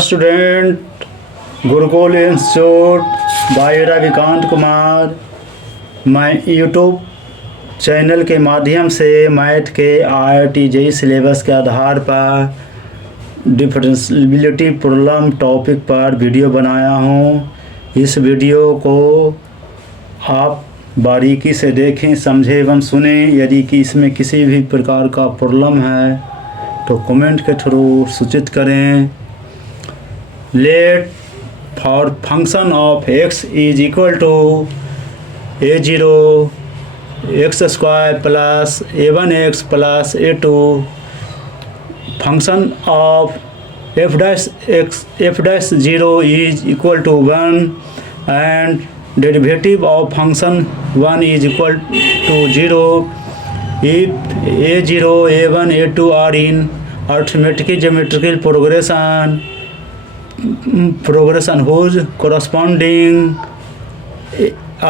Student Gurukul institute by Ravikant Kumar. मैं YouTube channel के माध्यम से मैथ के IIT JEE सिलेबस के आधार पर डिफरेंशिएबिलिटी प्रॉब्लम टॉपिक पर वीडियो बनाया हूँ। इस वीडियो को आप बारीकी से देखें, समझें एवं सुने। यदि कि इसमें किसी भी प्रकार का प्रॉब्लम है तो कमेंट के थ्रू सूचित करें। Let for function of x is equal to a0 x square plus a1x plus a2 function of f'0 is equal to 1 and derivative of function 1 is equal to 0 if a0 a1 a2 are in arithmetic geometrical progression whose corresponding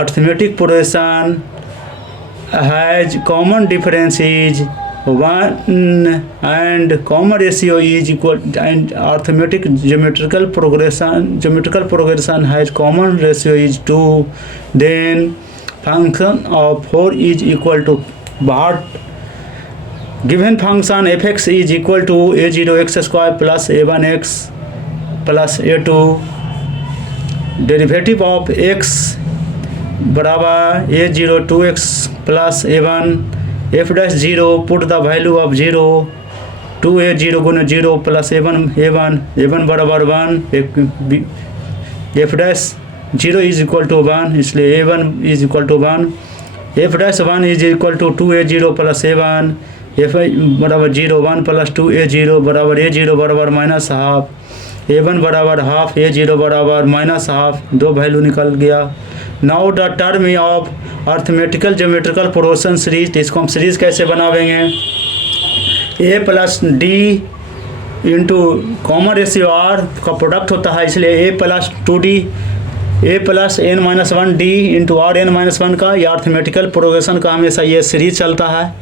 arithmetic progression has common difference is 1 and common ratio is equal, and arithmetic geometrical progression has common ratio is 2, then function of 4 is equal to what? Given function fx is equal to a0 x square plus a1x plus a2 derivative of x बराबर a0 2x plus a1 f'0 put the value of 0 2a0 Guna 0 plus a1 बराबर 1 f'0 is equal to 1, इसलिए a1 is equal to 1 f'1 is equal to 2a0 plus a1 f बराबर 0 1 plus 2a0 बराबर a0 बराबर minus half a1 बराबर half a0 बराबर minus half, दो value निकल गया। Now the term of arithmetical geometrical progression series, इसको हम सीरीज कैसे बनावेंगे? a plus D into common ratio R का प्रोडक्ट होता है, इसलिए a प्लस 2d a प्लस n-1 d into R n-1 का, यह अर्थमेटिकल प्रोग्रेशन का हमेशा ये सीरीज चलता है।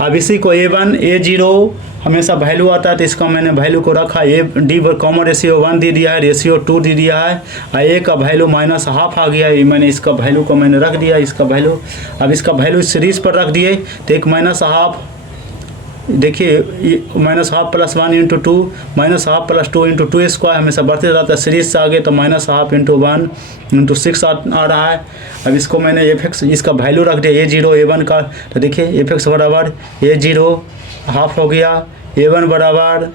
अब इसी को a1 a0 हमेशा वैल्यू आता है, तो इसका मैंने वैल्यू को रखा a d कॉमन रेशियो 1 दे दिया है, रेशियो 2 दे दिया है, a का वैल्यू माइनस हाफ आ गया है, मैंने इसका वैल्यू को मैंने रख दिया इसका वैल्यू। अब इसका वैल्यू सीरीज पर रख दिए तो एक माइनस हाफ, देखिए minus half plus 1 into 2 minus half plus 2 into 2 square हमेशा बढ़ते रहता है, सीरीज से आगे तो माइनस हाफ इंटू 1 इंटू 6 आ रहा है। अब इसको मैंने एफ इसका वैल्यू रख दिया a0 a1 का, तो देखिए एफ बराबर a0 हाफ हो गया, a1 बराबर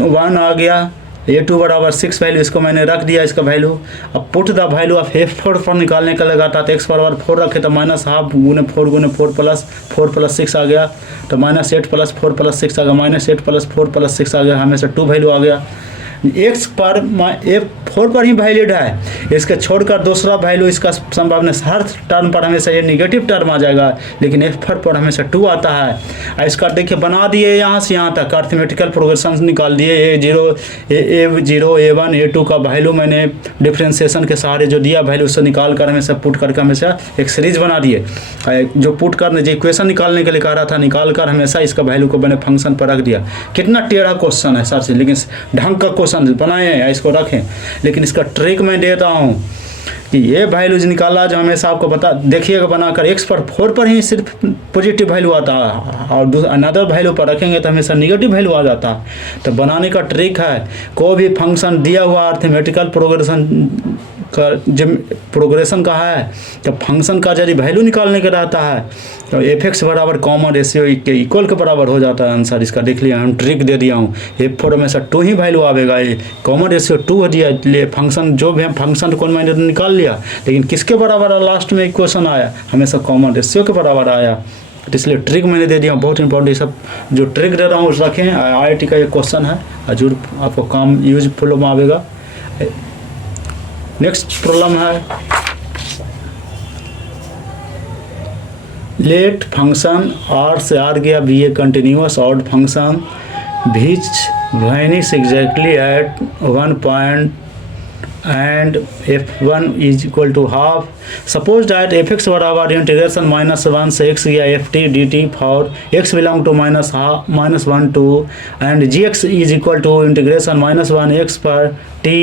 1 आ गया, a2 बराबर 6 वैल्यू इसको मैंने रख दिया इसका वैल्यू। अब put the value of f4 पर निकालने का लगाता तो x बराबर 4 रखे तो माइनस हाफ गुने 4 प्लस 4 प्लस 6 आ गया, तो माइनस 8 प्लस 4 प्लस 6 आ गया, माइनस 8 प्लस 4 प्लस 6 आ गया, हमेशा 2 वैल्यू आ गया। x पर f4 पर ही वैलिड है, इसके छोड़कर दूसरा वैल्यू इसका संभावना हर टर्म पर हमेशा ये निगेटिव टर्म आ जाएगा, लेकिन f4 पर हमेशा 2 आता है। इसका देखिए बना दिए यहाँ से यहाँ तक अर्थमेटिकल प्रोग्रेशन निकाल दिए, a0 a1 a2 का वैल्यू मैंने डिफ्रेंसिएशन के सहारे जो दिया वैल्यू उससे निकाल कर हमेशा पुट करके हमेशा एक सीरीज बना दिए। जो पुट करने जो इक्वेशन निकालने के लिए कह रहा था निकाल कर हमेशा इसका वैल्यू को मैंने फंक्शन पर रख दिया। कितना टेढ़ा क्वेश्चन है सर से, लेकिन ढंग का बनाए हैं, इसको रखें। लेकिन इसका ट्रिक मैं देता हूं कि ये वैल्यूज निकाला जो हमेशा आपको बता देखिएगा बनाकर, x पर 4 पर ही सिर्फ पॉजिटिव वैल्यू आता है और अनदर वैल्यू पर रखेंगे तो हमेशा निगेटिव वैल्यू आ जाता है। तो बनाने का ट्रिक है, कोई भी फंक्शन दिया हुआ अर्थमेटिकल प्रोग्रेशन का है तो फंक्शन का यदि वैल्यू निकालने का रहता है तो f(x) बराबर कॉमन रेशियो के इक्वल के बराबर हो जाता है आंसर। इसका देख लिया, हम ट्रिक दे दिया हूँ, f4 में से 2 ही वैल्यू आवेगा, ये कॉमन रेशियो 2 हो दिया, इसलिए फंक्शन जो भी हम फंक्शन को मैंने निकाल लिया, लेकिन किसके बराबर लास्ट में इक्वेशन आया, हमेशा कॉमन रेशियो के बराबर आया। तो इसलिए ट्रिक मैंने दे दिया, बहुत इंपॉर्टेंट। सब जो ट्रिक दे रहा हूँ उस रखें, IIT का ये क्वेश्चन है, जरूर आपको काम यूजफुल में आवेगा। नेक्स्ट प्रॉब्लम है, लेट फंक्शन आर से आर गया be a continuous odd function which vanish exactly at 1 point and f1 is equal to half. Suppose that fx बराबर इंटीग्रेशन -1 से x गया ft dt for x belong to -1 to and gx is equal to integration -1 x पर t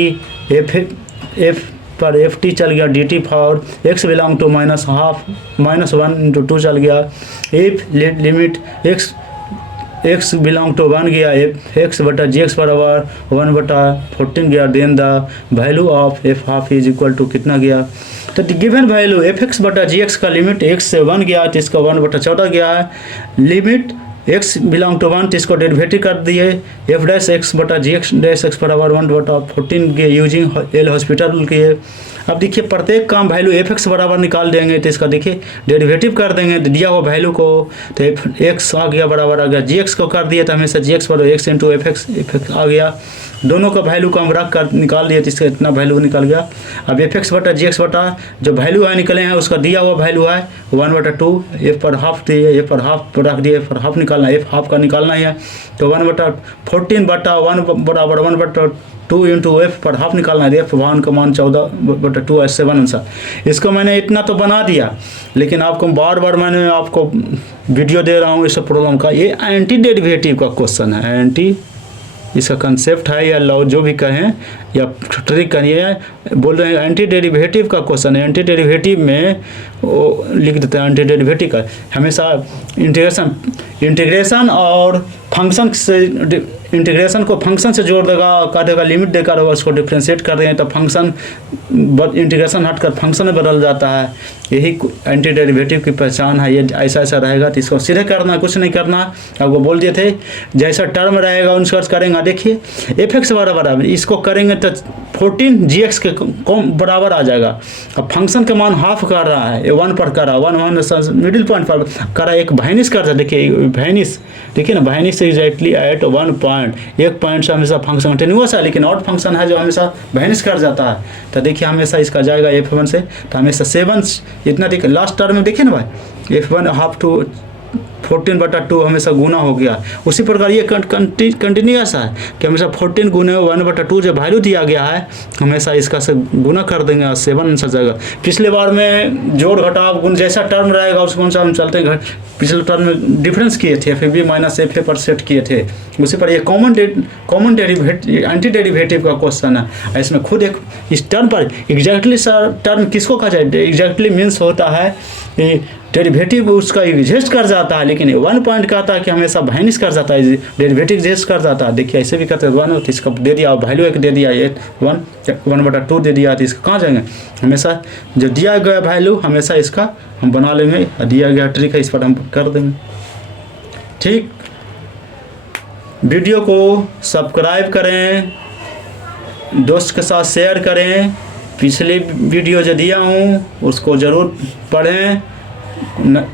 f पर ft चल गया dt for x belong to -1 into 2 चल गया। If limit x belong to 1 गया x बटा gx बराबर 1/14 गया। Then the value of f half is equal to कितना गया। तो गिवन वैल्यू fx बटा gx का लिमिट x से 1 गया तो इसका 1/14 गया है। लिमिट x बिलोंग टू 1 तो इसको डेरिवेटिव कर दिए f डैश x बटा gx डैश x बराबर 1/14 के यूजिंग एल हॉस्पिटल के। अब देखिए प्रत्येक काम वैल्यू fx बराबर निकाल देंगे तो इसका देखिए डेरिवेटिव कर देंगे तो दिया हुआ वैल्यू को तो x आ गया बराबर आ गया gx को कर दिए तो हमेशा gx बराबर x इंटू fx आ गया। दोनों का वैल्यू को हम रख कर निकाल दिए तो इसका इतना वैल्यू निकल गया। अब fx बटा gx बटा जो वैल्यू है निकले हैं उसका दिया हुआ वैल्यू है 1/2 f पर हाफ दिए f पर हाफ रख दिए f पर हाफ निकालना f हाफ का निकालना ही है तो 1/14 बटा 1 बराबर 1/2 इंटू एफ पर हाफ निकालना है। एफ 1 का मान 14/2 है 7 आंसर। इसको मैंने इतना तो बना दिया लेकिन आपको बार बार मैंने आपको वीडियो दे रहा हूँ इस प्रॉब्लम का। ये एंटी डेरिवेटिव का क्वेश्चन है, एंटी इसका कंसेप्ट है या लॉ जो भी कहें या ट्रिक करिए बोल रहे हैं एंटी डेरिवेटिव का क्वेश्चन है। एंटी डेरिवेटिव में वो लिख देते हैं एंटी डेरिवेटिव का हमेशा इंटीग्रेशन और फंक्शन से इंटीग्रेशन को फंक्शन से जोड़ देगा कर देगा लिमिट देकर उसको डिफ्रेंशिएट कर देंगे तो फंक्शन इंटीग्रेशन हटकर फंक्शन में बदल जाता है। यही एंटी डेरिवेटिव की पहचान है। ये ऐसा ऐसा रहेगा तो इसको सीधे करना कुछ नहीं करना। आपको बोल दिए थे जैसा टर्म रहेगा उनको करेंगे। देखिए एफ एक्स बराबर इसको करेंगे तो 14 gx के बराबर आ जाएगा। अब फंक्शन का मान हाफ कर रहा है 1 पर कर रहा है 1 मिडिल पॉइंट पर कर रहा है एक वाइनिस कर रहा है। देखिए वाइनिस देखिए ना वाइनिस एग्जैक्टली एट 1 पॉइंट एक पॉइंट से हमेशा फंक्शन कंटिन्यूअस है लेकिन ऑड फंक्शन है जो हमेशा वाइनिस कर जाता है। तो देखिए हमेशा इसका जाएगा f1 से तो हमेशा 7 इतना देखिए लास्ट टर्म में देखिए ना भाई f1 हाफ टू 14/2 हमेशा गुना हो गया। उसी प्रकार ये कंटिन्यूस है कि हमेशा 14 गुने 1/2 जो वैल्यू दिया गया है हमेशा इसका से गुना कर देंगे और 7 आंसर जाएगा। पिछले बार में जोड़ घटाव गुण जैसा टर्म रहेगा उसको अनुसार हम चलते हैं। पिछले टर्म में डिफरेंस किए थे FAB माइनस FA पर सेट किए थे उसी पर ये कॉमन डेरिवेटिव एंटी डेरिवेटिव का क्वेश्चन है। इसमें खुद एक इस टर्म पर एग्जैक्टली टर्म किसको कहा जाए एग्जैक्टली मीन्स होता है डेरिवेटिव उसका एग्जिस्ट कर जाता है लेकिन 1 पॉइंट का आता है कि हमेशा वाइनिस कर जाता है डेरिवेटिव एग्जिस्ट कर जाता है। देखिए ऐसे भी करते हैं 1 तो इसका दे दिया वैल्यू एक दे दिया 1/2 दे दिया तो इसका कहाँ जाएंगे हमेशा जो दिया गया वैल्यू हमेशा इसका हम बना लेंगे दिया गया ट्रिक है इस पर हम कर देंगे। ठीक वीडियो को सब्सक्राइब करें दोस्त के साथ शेयर करें। पिछले वीडियो जो दिया हूँ उसको ज़रूर पढ़ें।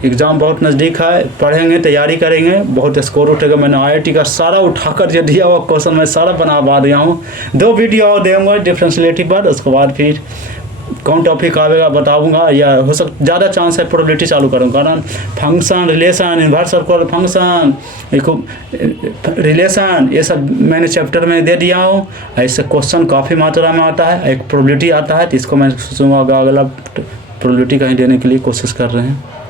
एग्ज़ाम बहुत नज़दीक है पढ़ेंगे तैयारी करेंगे बहुत स्कोर उठेगा। मैंने IIT का सारा उठाकर जो दिया हुआ क्वेश्चन मैं सारा बना दिया हूँ। 2 वीडियो और देंगे डिफरेंशिएटिव पर उसके बाद फिर कौन टॉपिक आएगा बताऊंगा या हो सकता ज़्यादा चांस है प्रोबेबिलिटी चालू करूँगा कारण function relation inverse circular function relation ये सब मैंने चैप्टर में दे दिया हूँ। ऐसे क्वेश्चन काफ़ी मात्रा में आता है एक प्रोबेबिलिटी आता है तो इसको मैं सोचूंगा अगला प्रोबेबिलिटी कहीं देने के लिए कोशिश कर रहे हैं।